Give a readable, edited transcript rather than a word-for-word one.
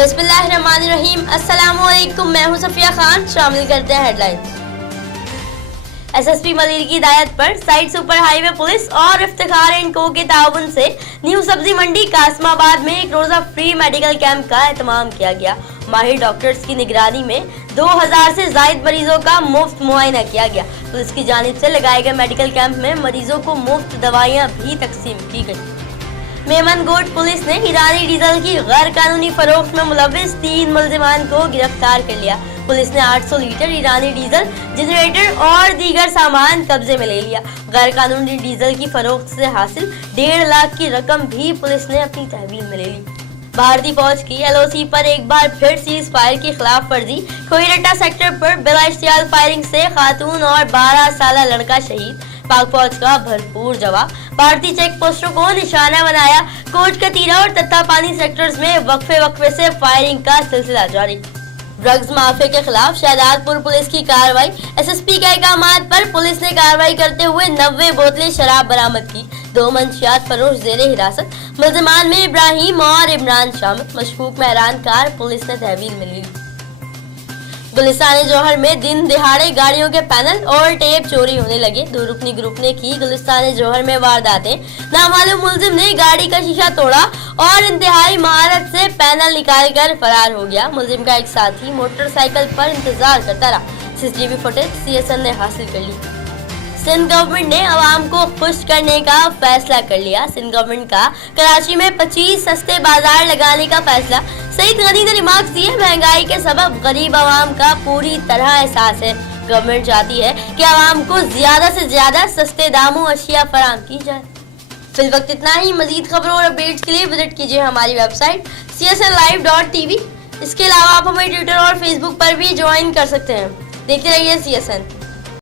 बिस्मिल्लाहिर्रहमानिर्रहीम। अस्सलामु अलैकुम, मैं हूं सफिया खान। शामिल करते हैं हेडलाइंस। एसएसपी मलिर की हिदायत पर साइड सुपर हाईवे पुलिस और इफ्तिखार एंड को के ताउन से न्यू सब्जी मंडी कासमाबाद में एक रोजा फ्री मेडिकल कैंप का एहतमाम किया गया। माहिर डॉक्टर्स की निगरानी में 2000 से जायद मरीजों का मुफ्त मुआयना किया गया। पुलिस की जानिब से लगाए गए मेडिकल कैंप में मरीजों को मुफ्त दवाइयां भी तकसीम की गई। मेमनगोट पुलिस ने ईरानी डीजल की गैर कानूनी फरोख्त में मुलव्विस 3 मुलजिमान को गिरफ्तार कर लिया। पुलिस ने 800 लीटर ईरानी डीजल, जनरेटर और दीगर सामान कब्जे में ले लिया। गैर कानूनी डीजल की फरोख्त से हासिल 1.5 लाख की रकम भी पुलिस ने अपनी तहवील में ले ली। भारतीय फौज की एलओसी पर एक बार फिर सीज फायर की खिलाफ वर्जी। खोईरट्टा सेक्टर पर बिला इश्तियाल फायरिंग से खातून और 12 साला लड़का शहीद। पाक फौज का भरपूर जवाब। भारतीय चेक पोस्टों को निशाना बनाया। कोट कतीरा और तत्तापानी सेक्टर्स में वक्फे से फायरिंग का सिलसिला जारी। ड्रग्स माफिया के खिलाफ शहजादपुर पुलिस की कार्रवाई। एसएसपी के अहकामात पर पुलिस ने कार्रवाई करते हुए 90 बोतलें शराब बरामद की। 2 मंशियात फरोश जेरे हिरासत। मुलजिमान में इब्राहिम और इमरान शामिल। मशकूक मेहरान कार पुलिस ने तहवील में ली। गुलिस्तान जौहर में दिन दिहाड़े गाड़ियों के पैनल और टेप चोरी होने लगे। 2 रुकनी ग्रुप ने की गुलिस्तान जौहर में वारदातें। नामालूम मुलजिम ने गाड़ी का शीशा तोड़ा और इंतहाई महारत से पैनल निकालकर फरार हो गया। मुलजिम का एक साथी मोटरसाइकिल पर इंतजार करता रहा। सीसीटीवी फुटेज सीएसएन ने हासिल कर ली। सिंध गवर्नमेंट ने आवाम को खुश करने का फैसला कर लिया। सिंध गवर्नमेंट का कराची में 25 सस्ते बाजार लगाने का फैसला। सईद गनी ने रिमार्क्स दिए, महंगाई के सबब गरीब आवाम का पूरी तरह एहसास है। गवर्नमेंट चाहती है कि आवाम को ज्यादा से ज्यादा सस्ते दामों अशिया फराहम की जाए। फिल वक्त इतना ही। मजीद खबरों और अपडेट्स के लिए विजिट कीजिए हमारी वेबसाइट csnlive.tv। इसके अलावा आप हमें ट्विटर और फेसबुक पर भी ज्वाइन कर सकते हैं। देखते रहिए CSN।